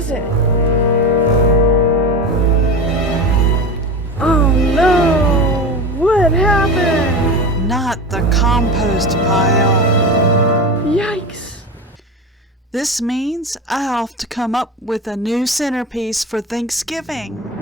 is it? Oh no! What happened? Not the compost pile. Yikes! This means I have to come up with a new centerpiece for Thanksgiving.